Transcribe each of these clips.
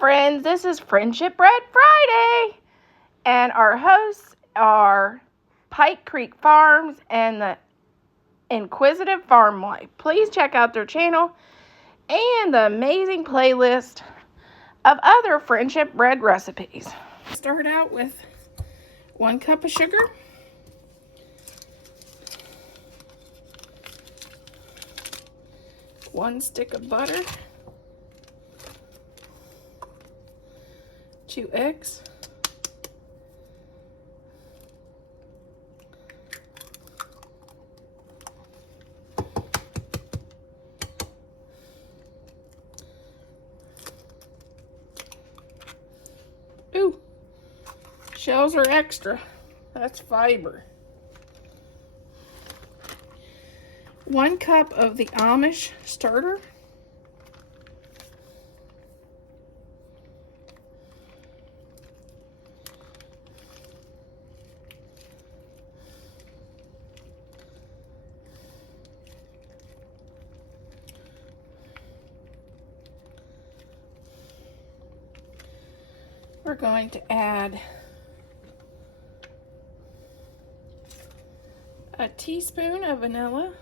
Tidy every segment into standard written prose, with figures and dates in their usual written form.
friends, this is Friendship Bread Friday, and our hosts are Pike Creek Farms and the Inquisitive Farm Wife. Please check out their channel and the amazing playlist of other Friendship Bread recipes. Start out with 1 cup of sugar, 1 stick of butter, 2 eggs, ooh, shells are extra, that's fiber. 1 cup of the Amish starter, we're going to add a teaspoon of vanilla,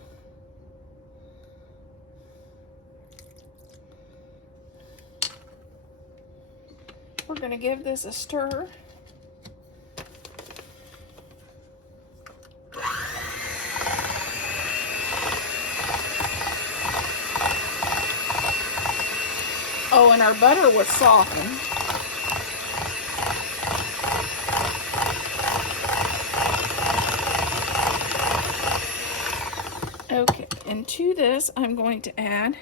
we're going to give this a stir. Oh, and our butter was softened. Okay, and to this I'm going to add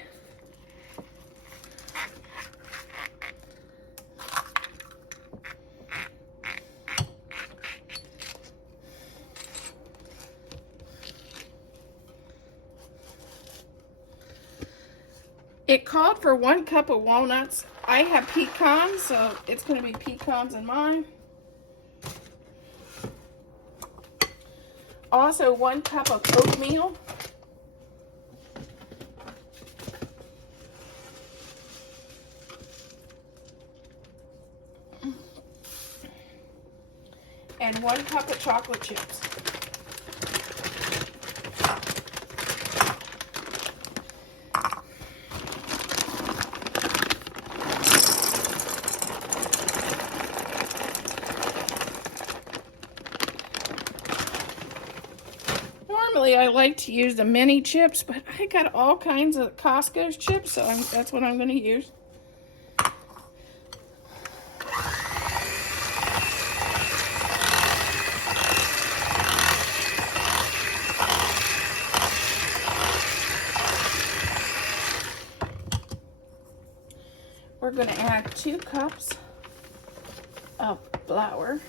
it called for 1 cup of walnuts. I have pecans, so it's going to be pecans in mine. Also 1 cup of oatmeal. And 1 cup of chocolate chips. Normally I like to use the mini chips, but I got all kinds of Costco's chips, so that's what I'm going to use. We're going to add 2 cups of flour.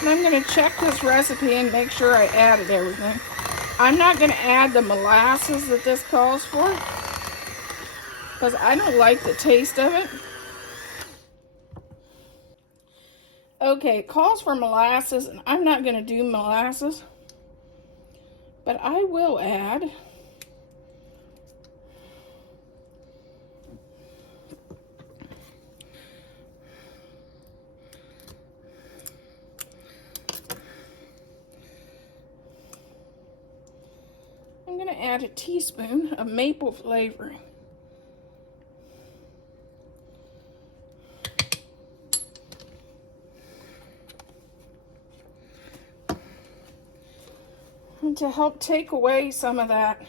And I'm going to check this recipe and make sure I added everything. I'm not going to add the molasses that this calls for, because I don't like the taste of it. Okay, it calls for molasses, and I'm not going to do molasses, but I will add a teaspoon of maple flavoring. And to help take away some of that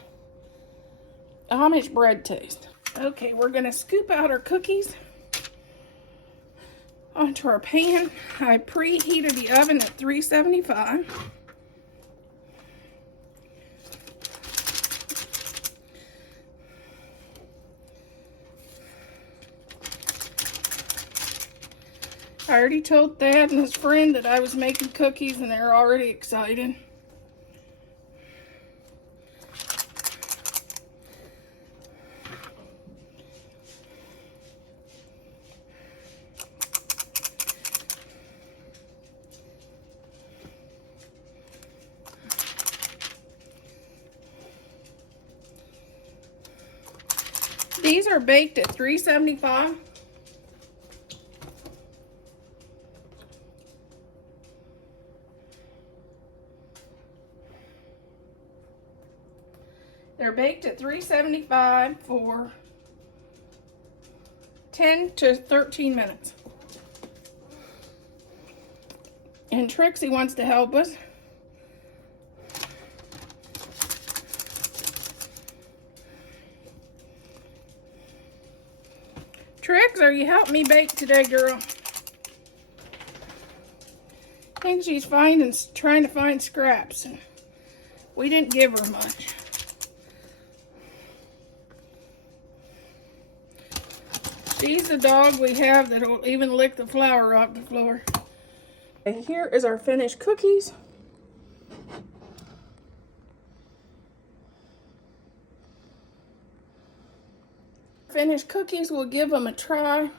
Amish bread taste. Okay, we're going to scoop out our cookies onto our pan. I preheated the oven at 375. I already told Dad and his friend that I was making cookies, and they're already excited. These are baked at 375. They're baked at 375 for 10 to 13 minutes. And Trixie wants to help us. Trix, are you helping me bake today, girl? I think she's trying to find scraps. We didn't give her much. She's the dog we have that will even lick the flour off the floor. And here is our finished cookies. Finished cookies, we'll give them a try.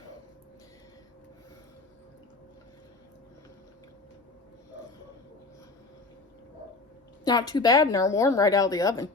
Not too bad, and they're warm right out of the oven.